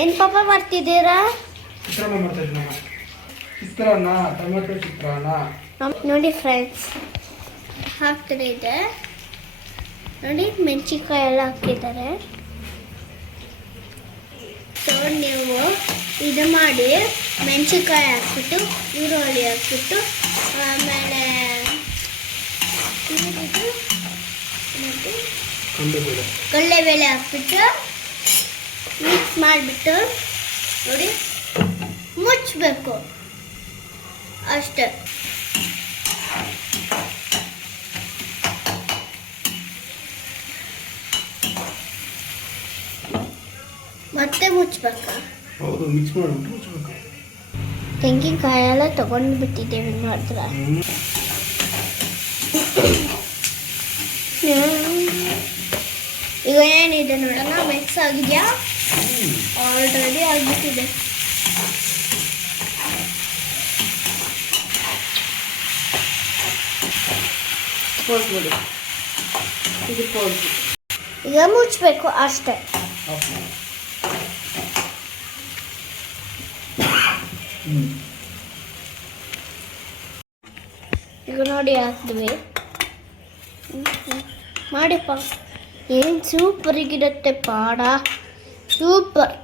ಏನು ಪಾಪ ಮಾಡ್ತಿದ್ದೀರಾ? ಚಿತ್ರಾನ್ನ ಮಾಡ್ತಾ ಇದ್ದೀನಿ. ಚಿತ್ರಾನ್ನ, ಟೊಮೆಟೊ ಚಿತ್ರಾನ್ನ. ನೋಡಿ ಫ್ರೆಂಡ್ಸ್, ಹಾಕ್ತಾರೆ ಇದೆ ನೋಡಿ, ಮೆಣಸಿನ್ಕಾಯಿ ಎಲ್ಲ ಹಾಕಿದ್ದಾರೆ. ಸೊ ನೀವು ಇದು ಮಾಡಿ ಮೆಣಸಿನ್ಕಾಯಿ ಹಾಕ್ಬಿಟ್ಟು ಈರುಳ್ಳಿ ಹಾಕ್ಬಿಟ್ಟು ಆಮೇಲೆ ಕಡಲೆಬೇಳೆ ಹಾಕ್ಬಿಟ್ಟು ಮಿಕ್ಸ್ ಮಾಡಿಬಿಟ್ಟು ನೋಡಿ ಮುಚ್ಚಬೇಕು ಅಷ್ಟೇ. ಮತ್ತೆ ಮುಚ್ಚಬೇಕಾ? ಹೌದು, ಮಿಕ್ಸ್ ಮಾಡಿಬಿಟ್ಟು ಮುಚ್ಚಬೇಕು. ತೆಂಗಿನಕಾಯಿ ಎಲ್ಲ ತಗೊಂಡು ಬಿಟ್ಟಿದ್ದೇವೆ ನೋಡಿದ್ರ. ಈಗ ಏನಿದೆ ನೋಡೋಣ. ಮಿಕ್ಸ್ ಆಗಿದೆಯಾ? ಆಲ್ರೆಡಿ ಆಗಿಬಿಟ್ಟಿದೆ. ಈಗ ಮುಚ್ಚಬೇಕು ಅಷ್ಟೇ. ಈಗ ನೋಡಿ ಹಾಕಿದ್ವಿ. ಮಾಡಿಪ್ಪ, ಏನು ಸೂಪರಿಗಿರುತ್ತೆ ಪಾಡ, ಸೂಪರ್.